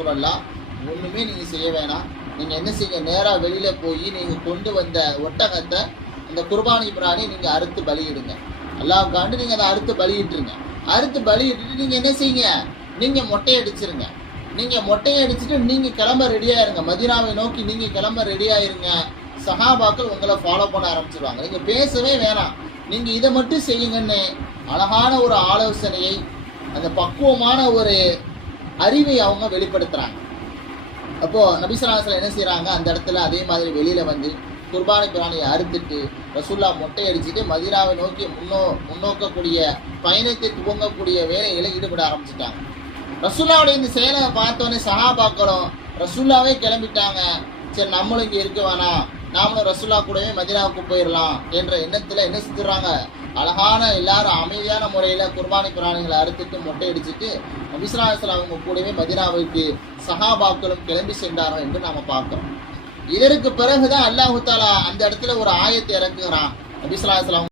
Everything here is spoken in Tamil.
ரசூலல்லாஹ், ஒன்றுமே நீங்கள் செய்ய வேணாம், நீங்கள் என்ன செய்ய, நேராக வெளியில் போய் நீங்கள் கொண்டு வந்த ஒட்டகத்தை, அந்த குர்பானி பிராணி நீங்கள் அறுத்து பலியிடுங்க, அல்லாஹ்வுக்காண்டு நீங்கள் அதை அறுத்து பலியிட்டுருங்க. அறுத்து பலியிட்டுட்டு நீங்கள் என்ன செய்யுங்க, நீங்கள் மொட்டை அடிச்சிருங்க. நீங்கள் மொட்டையை அடிச்சுட்டு நீங்கள் கிளம்ப ரெடியாயிருங்க, மதீனாவை நோக்கி நீங்கள் கிளம்ப ரெடியாயிருங்க. சஹாபாக்கள் உங்களை ஃபாலோ பண்ண ஆரம்பிச்சிருவாங்க. நீங்கள் பேசவே வேணாம், நீங்கள் இதை மட்டும் செய்யுங்கன்னு அழகான ஒரு ஆலோசனையை, அந்த பக்குவமான ஒரு அறிவை அவங்க வெளிப்படுத்துகிறாங்க. அப்போது நபி ஸல்லல்லாஹு அலைஹி வஸல்லம் என்ன செய்கிறாங்க, அந்த இடத்துல அதே மாதிரி வெளியில் வந்து குர்பானி பிராணியை அறுத்துட்டு ரசூலுல்லாஹ் மொட்டை அடிச்சுட்டு மதீனாவை நோக்கி முன்னோக்கக்கூடிய பயணத்தை துவங்கக்கூடிய வேலைகளை ஈடுபட ஆரம்பிச்சுட்டாங்க. ரசூலுல்லாஹ்வுடைய இந்த செயலை பார்த்தோன்னே சஹாபாக்களும் ரசூலுல்லாஹ்வே கிளம்பிட்டாங்க. சரி, நம்மளும் இங்கே இருக்க வேணாம், நாமளும் ரசூலுல்லாஹ் கூடவே மதீனாவுக்கு போயிடலாம் என்ற எண்ணத்தில் என்ன செஞ்சுறாங்க, அழகான எல்லாரும் அமைதியான முறையில் குர்பானி பிராணிகளை அறுத்துட்டு மொட்டை அடிச்சுட்டு நபி ஸல்லல்லாஹு அலைஹி வஸல்லம் அவங்க கூடவே மதீனாவுக்கு சஹாபாக்களும் கிளம்பி சென்றார்கள் என்று நாம் பார்க்கிறோம். இதற்கு பிறகுதான் அல்லாஹ் தஆலா அந்த இடத்துல ஒரு ஆயத்தை இறக்குகிறான். நபி ஸல்லல்லாஹு அலைஹி வஸல்லம்